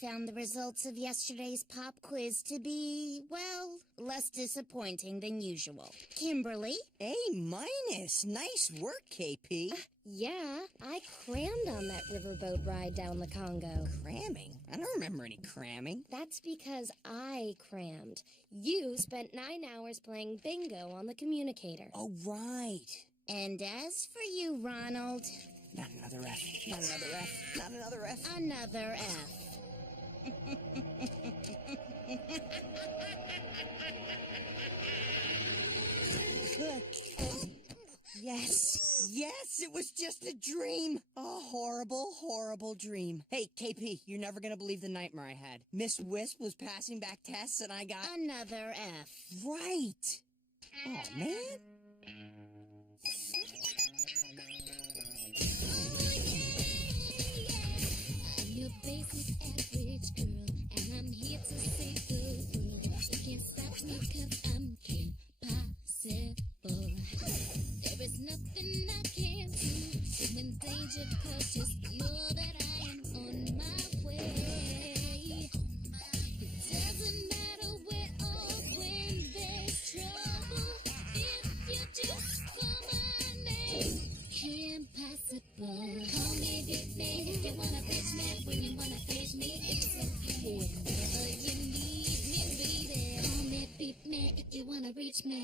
found the results of yesterday's pop quiz to be, well, less disappointing than usual. Kimberly? A-. Nice work, KP. Yeah, I crammed on that riverboat ride down the Congo. Cramming? I don't remember any cramming. That's because I crammed. You spent 9 hours playing bingo on the communicator. Oh, right. And as for you, Ronald... Not another F. Not another F. Not another F. Another F. Yes. Yes, it was just a dream. A horrible, horrible dream. Hey, KP, you're never gonna believe the nightmare I had. Miss Wisp was passing back tests and I got... Another F. Right. Oh, man. Your basic average girl, and I'm here to save the world. You can't stop me 'cause I'm impossible. There is nothing I can't do. I'm in danger 'cause just know that I am on my way. It doesn't matter where or when there's trouble. If you just call my name, impossible. Call me big man if you wanna bitch me. When you wanna face me, it's okay. Whenever you need me, baby. Call me beep man if you wanna reach me.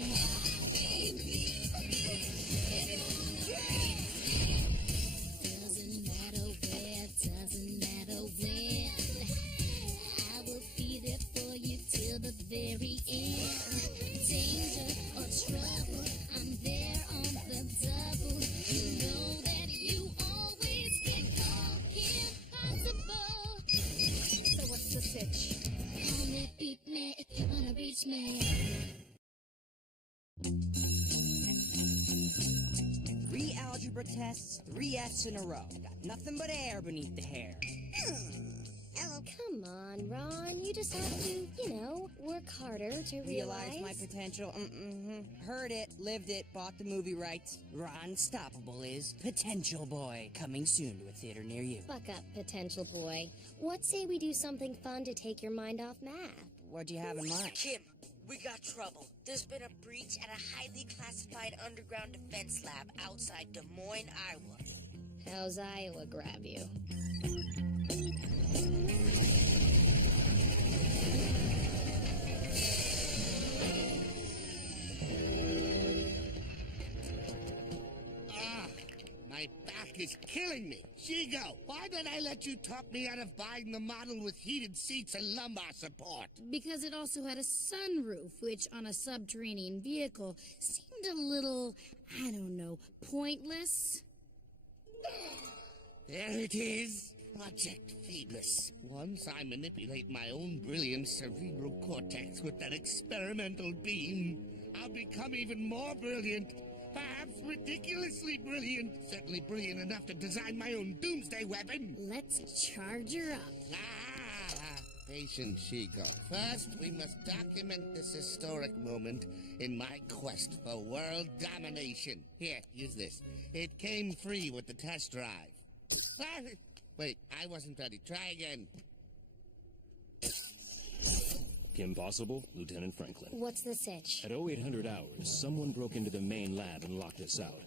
Doesn't matter where, doesn't matter when. I will be there for you till the very end. Danger or trouble, I'm there on the double. You know that you always can call impossible. So what's the sitch? Call me, beat me if you wanna reach me. 3 algebra tests, 3 F's in a row. Got nothing but air beneath the hair. Oh, come on, Ron. You just have to, work harder to Realize my potential. Heard it, lived it, bought the movie rights. Ron Stoppable is Potential Boy, coming soon to a theater near you. Buck up, potential boy. What say we do something fun to take your mind off math? What do you have in mind? Kim, we got trouble. There's been a breach at a highly classified underground defense lab outside Des Moines, Iowa. How's Iowa grab you? My back is killing me. Shigo, why did I let you talk me out of buying the model with heated seats and lumbar support? Because it also had a sunroof, which on a subterranean vehicle seemed a little, pointless. There it is. Project Phoebus. Once I manipulate my own brilliant cerebral cortex with that experimental beam, I'll become even more brilliant. Perhaps ridiculously brilliant. Certainly brilliant enough to design my own doomsday weapon. Let's charge her up. Patient, Shigo. First, we must document this historic moment in my quest for world domination. Here, use this. It came free with the test drive. Wait, I wasn't ready. Try again. Kim Possible, Lieutenant Franklin. What's the sitch? At 0800 hours, someone broke into the main lab and locked us out.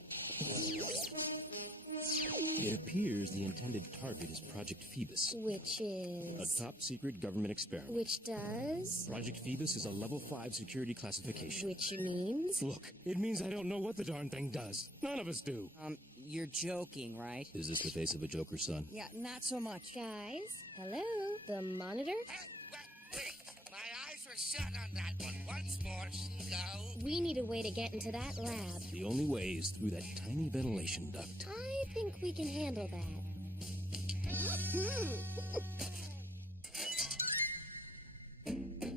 It appears the intended target is Project Phoebus. Which is... a top-secret government experiment. Which does... Project Phoebus is a level 5 security classification. Which means... Look, it means I don't know what the darn thing does. None of us do. You're joking, right? Is this the face of a Joker, son? Yeah, not so much. Guys, hello? The monitor? Wait, my eyes were shut on that one. Once more, Shigo. We need a way to get into that lab. The only way is through that tiny ventilation duct. I think we can handle that.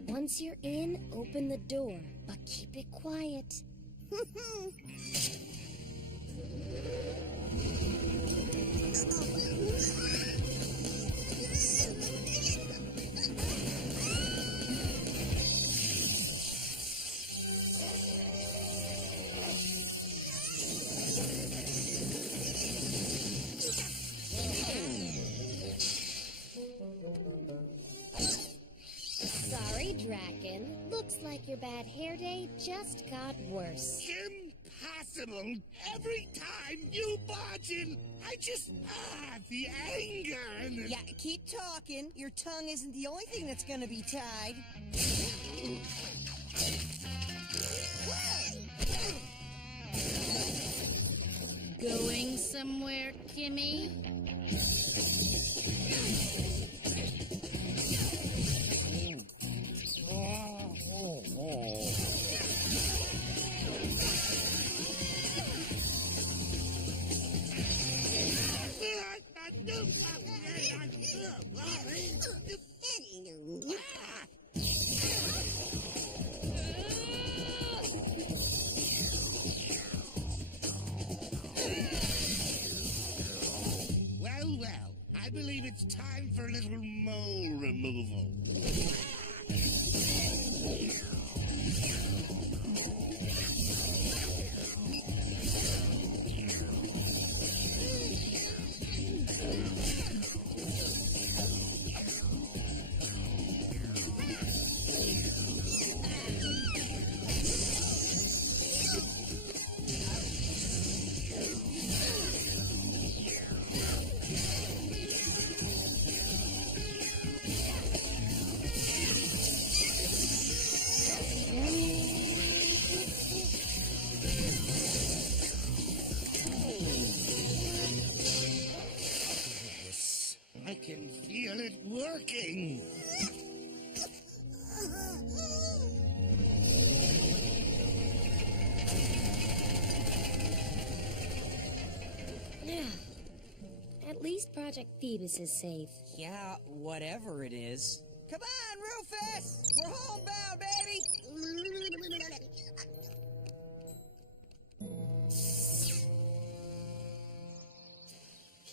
Once you're in, open the door, but keep it quiet. Draken. Looks like your bad hair day just got worse. Impossible! Every time you barge in, the anger and the... Yeah, keep talking. Your tongue isn't the only thing that's gonna be tied. Going somewhere, Kimmy? Well, I believe it's time for a little mole removal. I can feel it working. At least Project Phoebus is safe. Yeah, whatever it is. Come on, Rufus! We're homebound, baby!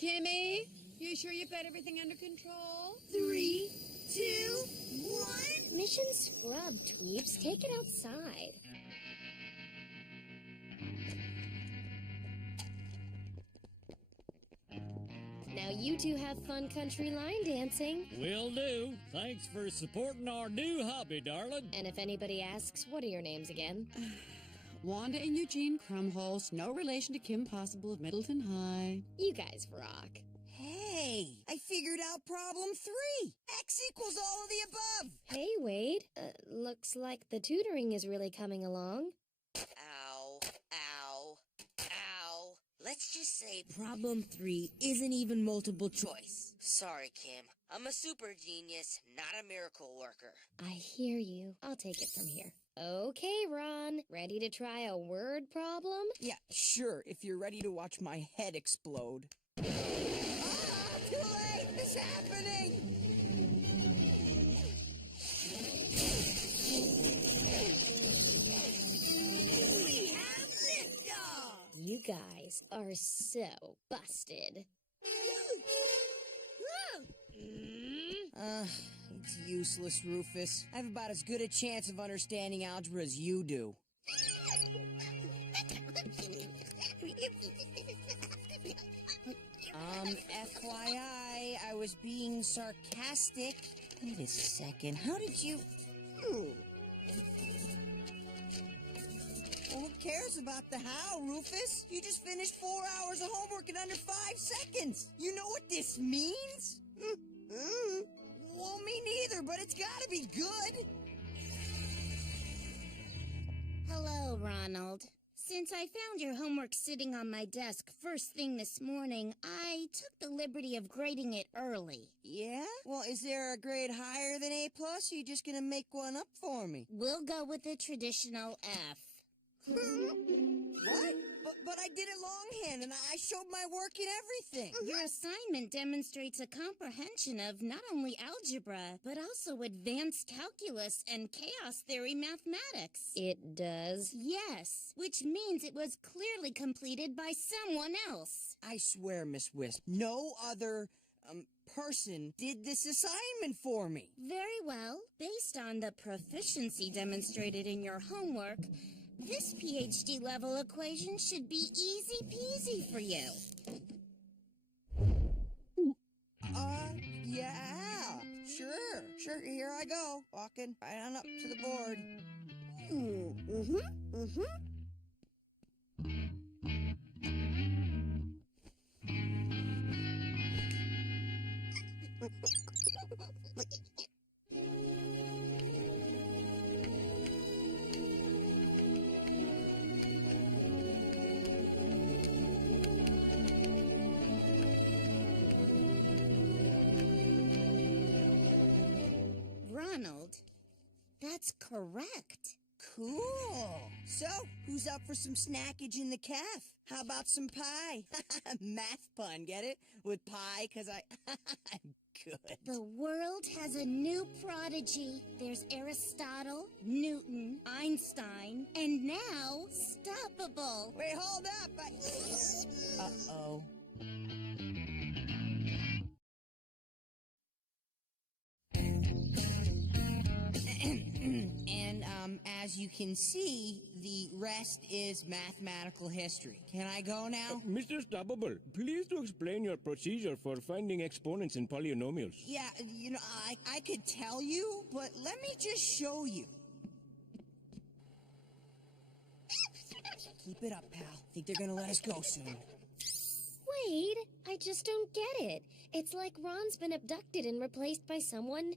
Kimmy, you sure you've got everything under control? 3, 2, 1. Mission scrub, Tweeps. Take it outside. Now you two have fun country line dancing. Will do. Thanks for supporting our new hobby, darling. And if anybody asks, what are your names again? Wanda and Eugene Crumholz, no relation to Kim Possible of Middleton High. You guys rock. Hey, I figured out problem 3. X equals all of the above. Hey, Wade. Looks like the tutoring is really coming along. Ow, ow, ow. Let's just say Problem 3 isn't even multiple choice. sorry, Kim. I'm a super genius, not a miracle worker. I hear you. I'll take it from here. Okay, Ron. Ready to try a word problem? Yeah, sure, if you're ready to watch my head explode. Ah, too late! It's happening! We have liftoff! You guys are so busted. It's useless, Rufus. I have about as good a chance of understanding algebra as you do. FYI, I was being sarcastic. Wait a second, how did you... Well, who cares about the how, Rufus? You just finished 4 hours of homework in under 5 seconds. You know what this means? Well, me neither, but it's gotta be good. Hello, Ronald. Since I found your homework sitting on my desk first thing this morning, I took the liberty of grading it early. Yeah? Well, is there a grade higher than A+, or you just gonna make one up for me? We'll go with the traditional F. What? But I did it longhand, and I showed my work and everything. Your assignment demonstrates a comprehension of not only algebra, but also advanced calculus and chaos theory mathematics. It does? Yes, which means it was clearly completed by someone else. I swear, Miss Wisp, no other, person did this assignment for me. Very well. Based on the proficiency demonstrated in your homework, this PhD level equation should be easy peasy for you. Yeah, Sure, here I go. Walking right on up to the board. Ronald, that's correct. Cool. So, who's up for some snackage in the caf? How about some pie? Math pun, get it? With pie, because I'm good. The world has a new prodigy. There's Aristotle, Newton, Einstein, and now Stoppable. Wait, hold up. Uh-oh. And, as you can see, the rest is mathematical history. Can I go now? Mr. Stoppable, please to explain your procedure for finding exponents in polynomials. Yeah, you know, I could tell you, but let me just show you. Keep it up, pal. Think they're gonna let us go soon. Wade, I just don't get it. It's like Ron's been abducted and replaced by someone.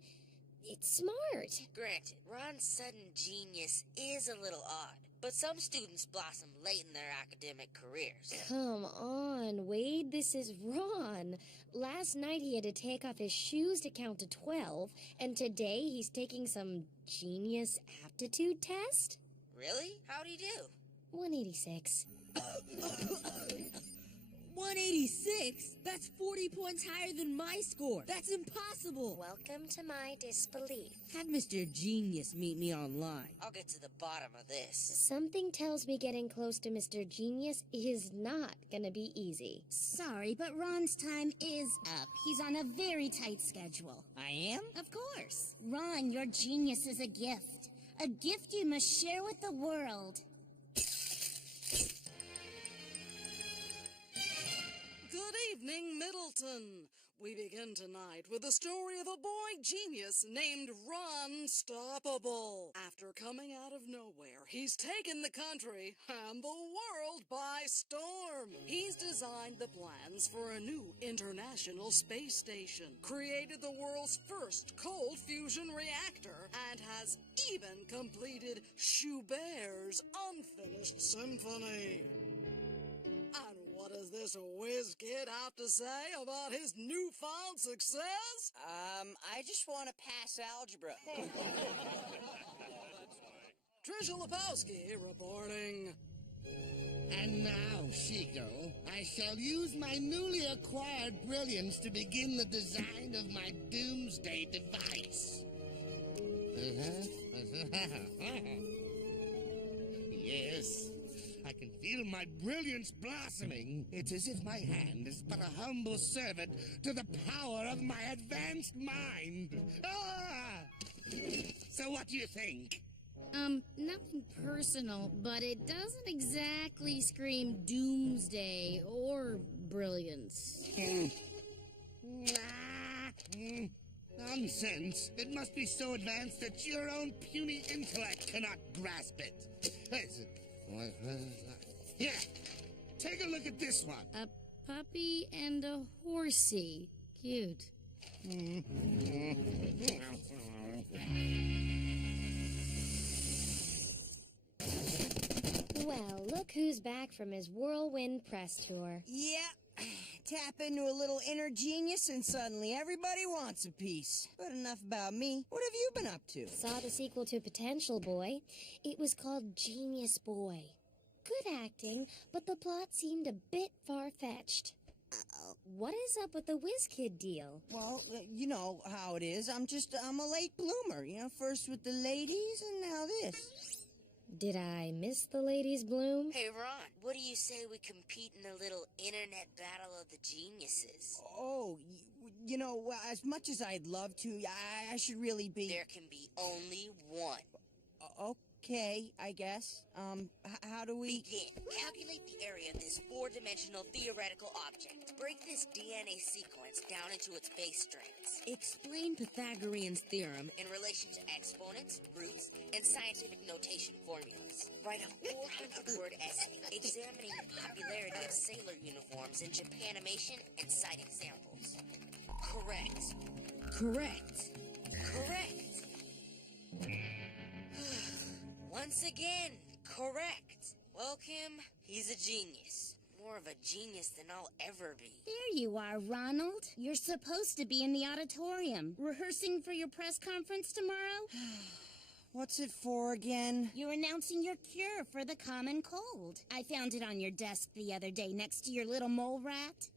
It's smart. Granted, Ron's sudden genius is a little odd, but some students blossom late in their academic careers. Come on, Wade, this is Ron. Last night he had to take off his shoes to count to 12, and today he's taking some genius aptitude test? Really? How'd he do? 186. 186? That's 40 points higher than my score. That's impossible. Welcome to my disbelief. Have Mr. Genius meet me online. I'll get to the bottom of this. Something tells me getting close to Mr. Genius is not gonna be easy. Sorry, but Ron's time is up. He's on a very tight schedule. I am? Of course. Ron, your genius is a gift. A gift you must share with the world. Good evening, Middleton. We begin tonight with the story of a boy genius named Ron Stoppable. After coming out of nowhere, he's taken the country and the world by storm. He's designed the plans for a new international space station, created the world's first cold fusion reactor, and has even completed Schubert's unfinished symphony. And what does this whiz kid have to say about his newfound success? I just want to pass algebra. Trisha Lepowski reporting. And now, Chico, I shall use my newly acquired brilliance to begin the design of my doomsday device. Yes. I can feel my brilliance blossoming. It's as if my hand is but a humble servant to the power of my advanced mind. Ah! So what do you think? Nothing personal, but it doesn't exactly scream doomsday or brilliance. Nonsense. It must be so advanced that your own puny intellect cannot grasp it. Here, take a look at this one. A puppy and a horsey. Cute. Well, look who's back from his whirlwind press tour. Yeah, tap into a little inner genius and suddenly everybody wants a piece. But enough about me. What have you been up to? Saw the sequel to Potential Boy. It was called Genius Boy. Good acting, but the plot seemed a bit far-fetched. What is up with the WizKid deal? Well, you know how it is. I'm a late bloomer. You know, first with the ladies and now this. Did I miss the ladies' bloom? Hey, Ron, what do you say we compete in a little internet battle of the geniuses? Oh, you know, as much as I'd love to, I should really be... There can be only one. Okay, I guess. How do we... Begin. Calculate the area of this four-dimensional theoretical object. Break this DNA sequence down into its base strings. Explain Pythagorean's theorem In relation to exponents, roots, and scientific notation formulas. Write a 400-word essay examining the popularity of sailor uniforms in Japanimation and cite examples. Correct. Correct. Correct. Once again, correct. Well, Kim, he's a genius. More of a genius than I'll ever be. There you are, Ronald. You're supposed to be in the auditorium, rehearsing for your press conference tomorrow. What's it for again? You're announcing your cure for the common cold. I found it on your desk the other day next to your little mole rat.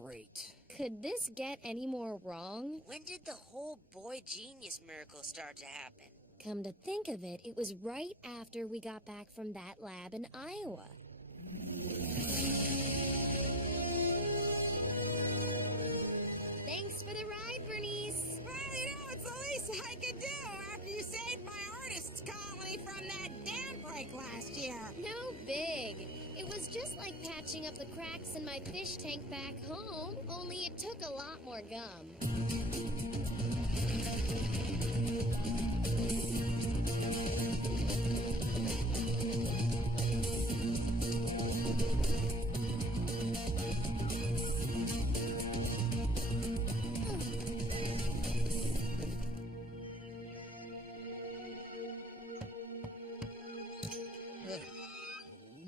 Great. Could this get any more wrong? When did the whole boy genius miracle start to happen? Come to think of it, it was right after we got back from that lab in Iowa. Thanks for the ride, Bernice. Well, it's the least I could do after you saved my artist's colony from that dam break last year. No big. It was just like patching up the cracks in my fish tank back home, only it took a lot more gum.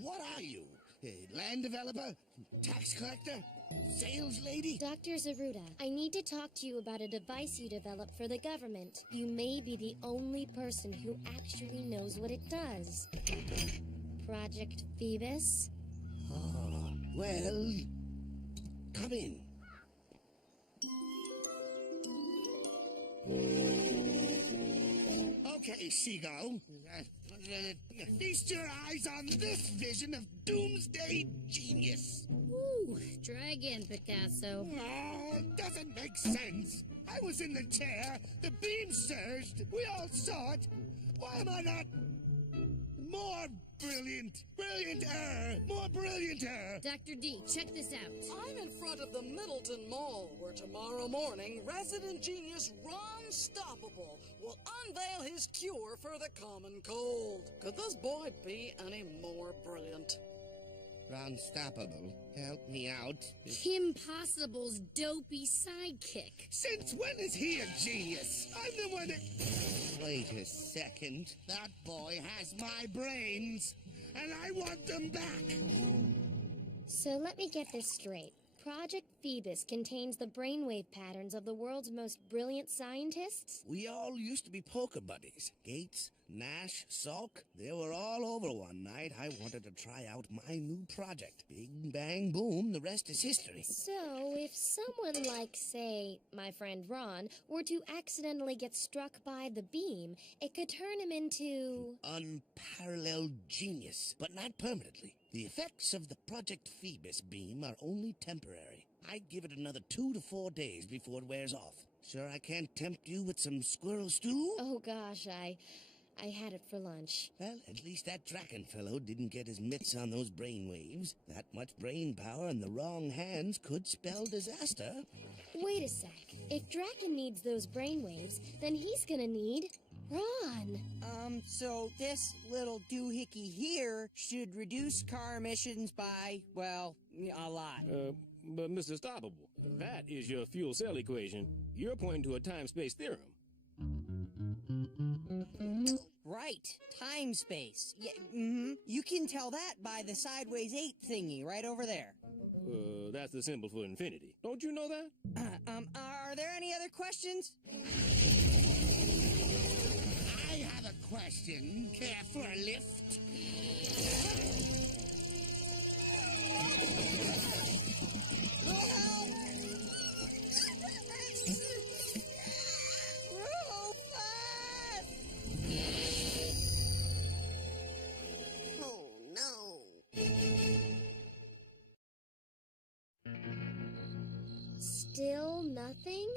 What are you? Land developer? Tax collector? Sales lady? Dr. Zaruda, I need to talk to you about a device you developed for the government. You may be the only person who actually knows what it does. Project Phoebus? Oh, well, come in. Okay, Seagull. Feast your eyes on this vision of doomsday genius. Ooh, try again, Picasso. Oh, it doesn't make sense. I was in the chair, the beam surged, we all saw it. Why am I not more brilliant? Brillianter! More brillianter! Dr. D, check this out. I'm in front of the Middleton Mall, where tomorrow morning, resident genius Ron Stoppable will unveil his cure for the common cold. Could this boy be any more brilliant? Unstoppable, help me out. Kim Possible's dopey sidekick. Since when is he a genius? I'm the one that... Wait a second. That boy has my brains, and I want them back. So let me get this straight. Project Phoebus contains the brainwave patterns of the world's most brilliant scientists? We all used to be poker buddies. Gates, Nash, Salk, they were all over one night. I wanted to try out my new project. Bing, bang, boom, the rest is history. So, if someone like, say, my friend Ron, were to accidentally get struck by the beam, it could turn him into... unparalleled genius, but not permanently. The effects of the Project Phoebus beam are only temporary. I'd give it another 2 to 4 days before it wears off. Sure I can't tempt you with some squirrel stew? Oh gosh, I had it for lunch. Well, at least that Draken fellow didn't get his mitts on those brainwaves. That much brain power in the wrong hands could spell disaster. Wait a sec. If Draken needs those brainwaves, then he's gonna need... Ron! So this little doohickey here should reduce car emissions by, well, a lot. But Mr. Stoppable, that is your fuel cell equation. You're pointing to a time-space theorem. Right. Time-space. Yeah, You can tell that by the sideways 8 thingy right over there. That's the symbol for infinity. Don't you know that? Are there any other questions? I have a question. Care for a lift? Oh, no. Still nothing?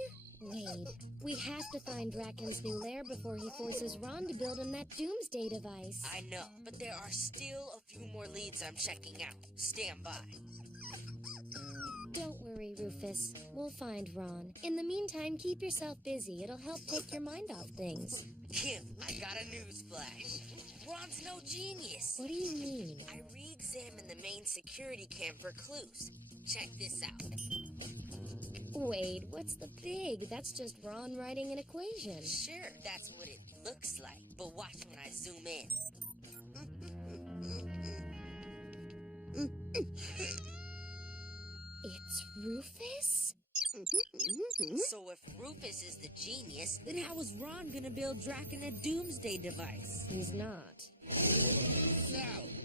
Wade, we have to find Drakken's new lair before he forces Ron to build him that doomsday device. I know, but there are still a few more leads I'm checking out. Stand by. Don't worry, Rufus. We'll find Ron. In the meantime, keep yourself busy. It'll help take your mind off things. Kim, I got a news flash. Ron's no genius. What do you mean? I re-examined the main security cam for clues. Check this out. Wade, what's the big? That's just Ron writing an equation. Sure, that's what it looks like. But watch when I zoom in. It's Rufus? So if Rufus is the genius, Then how was Ron gonna build Draken a doomsday device? He's not. So,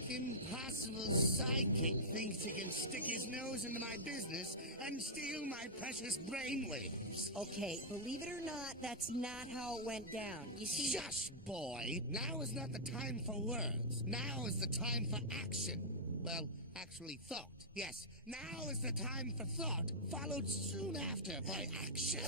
Impossible's sidekick thinks he can stick his nose into my business and steal my precious brainwaves. Okay, believe it or not, that's not how it went down. You see... Shush, boy! Now is not the time for words. Now is the time for action. Well, actually thought. Yes, now is the time for thought, followed soon after by action.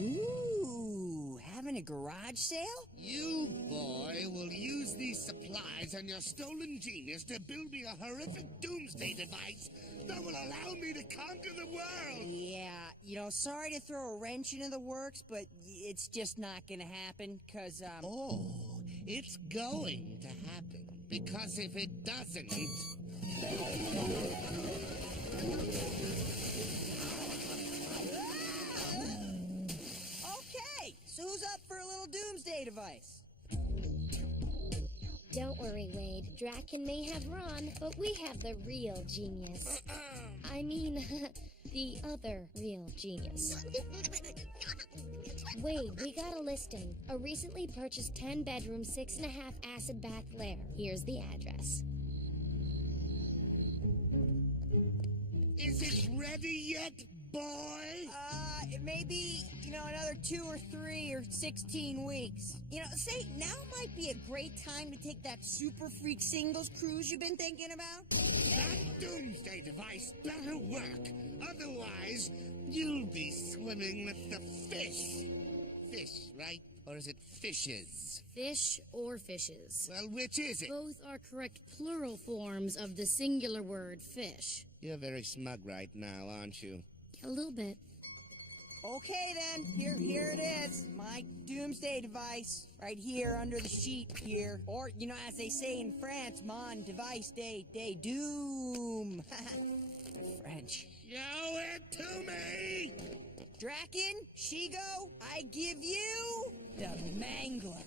Ooh, having a garage sale? You, boy, will use these supplies and your stolen genius to build me a horrific doomsday device that will allow me to conquer the world. Yeah, sorry to throw a wrench into the works, but it's just not gonna happen, cause, Oh, it's going to happen. Because if it doesn't... Okay, so who's up for a little doomsday device? Don't worry, Wade. Draken may have Ron, but we have the real genius. I mean, the other real genius. Wade, we got a listing. A recently purchased 10-bedroom, 6.5 acid bath lair. Here's the address. Is it ready yet, boy? It may be, another 2 or 3 or 16 weeks. Say, now might be a great time to take that super freak singles cruise you've been thinking about. That doomsday device better work. Otherwise, you'll be swimming with the fish. Fish, right? Or is it fishes? Fish or fishes. Well, which is it? Both are correct plural forms of the singular word fish. You're very smug right now, aren't you? A little bit. Okay then, here it is. My doomsday device. Right here under the sheet here. Or, as they say in France, mon device de doom. French. Show it to me! Draken, Shigo, I give you the Mangler.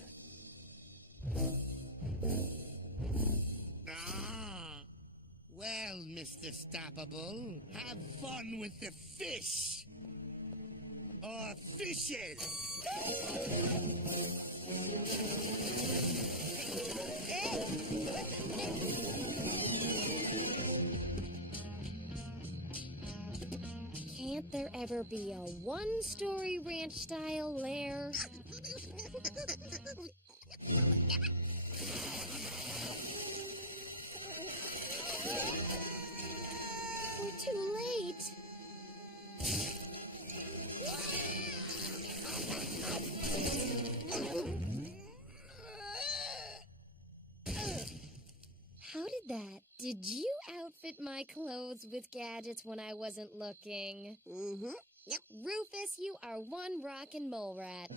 Ah! Well, Mr. Stoppable, have fun with the fish! Or fishes! Can't there ever be a one-story ranch-style lair? We're too late. How did that? Did you outfit my clothes with gadgets when I wasn't looking? Mm-hmm. Yep. Rufus, you are one rockin' mole rat.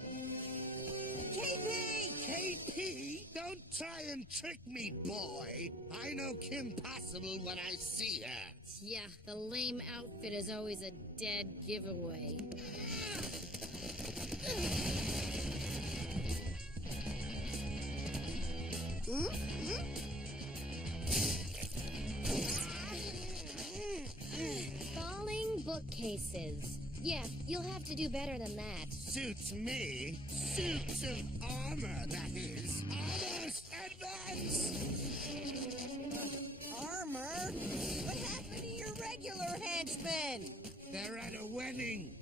KP! KP? Don't try and trick me, boy. I know Kim Possible when I see her. Yeah, the lame outfit is always a dead giveaway. Falling bookcases. Yeah, you'll have to do better than that. Suits me. Suits of armor, that is. Armor's advance! Armor? What happened to your regular henchmen? They're at a wedding.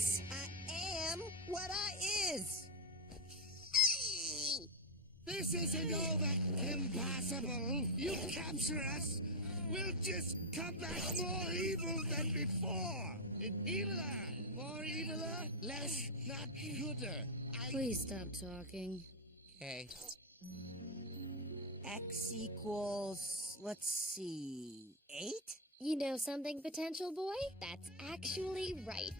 this. I am what I is. This isn't over, impossible. You capture us, we'll just come back more evil than before. Eviler, more eviler, less, not gooder. Please stop talking. Okay. X equals, let's see, 8? You know something, potential boy? That's actually right.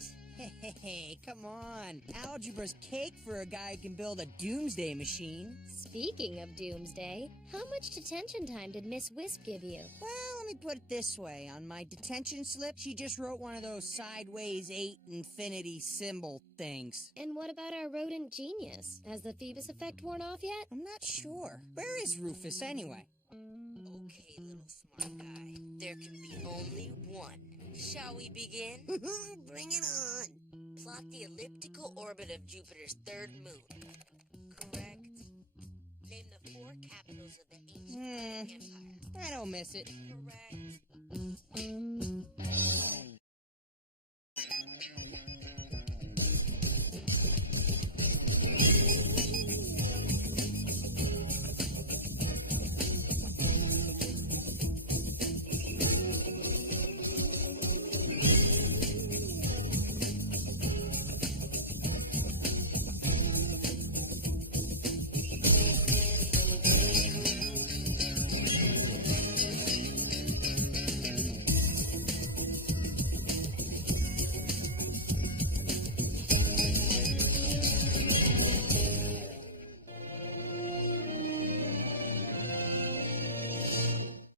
Hey, come on. Algebra's cake for a guy who can build a doomsday machine. Speaking of doomsday, how much detention time did Miss Wisp give you? Well, let me put it this way. On my detention slip, she just wrote one of those sideways 8 infinity symbol things. And what about our rodent genius? Has the Phoebus effect worn off yet? I'm not sure. Where is Rufus anyway? Okay, little smart guy. There can be only one. Shall we begin? Bring it on. Plot the elliptical orbit of Jupiter's third moon. Correct. Name the 4 capitals of the ancient Roman Empire. I don't miss it. Correct.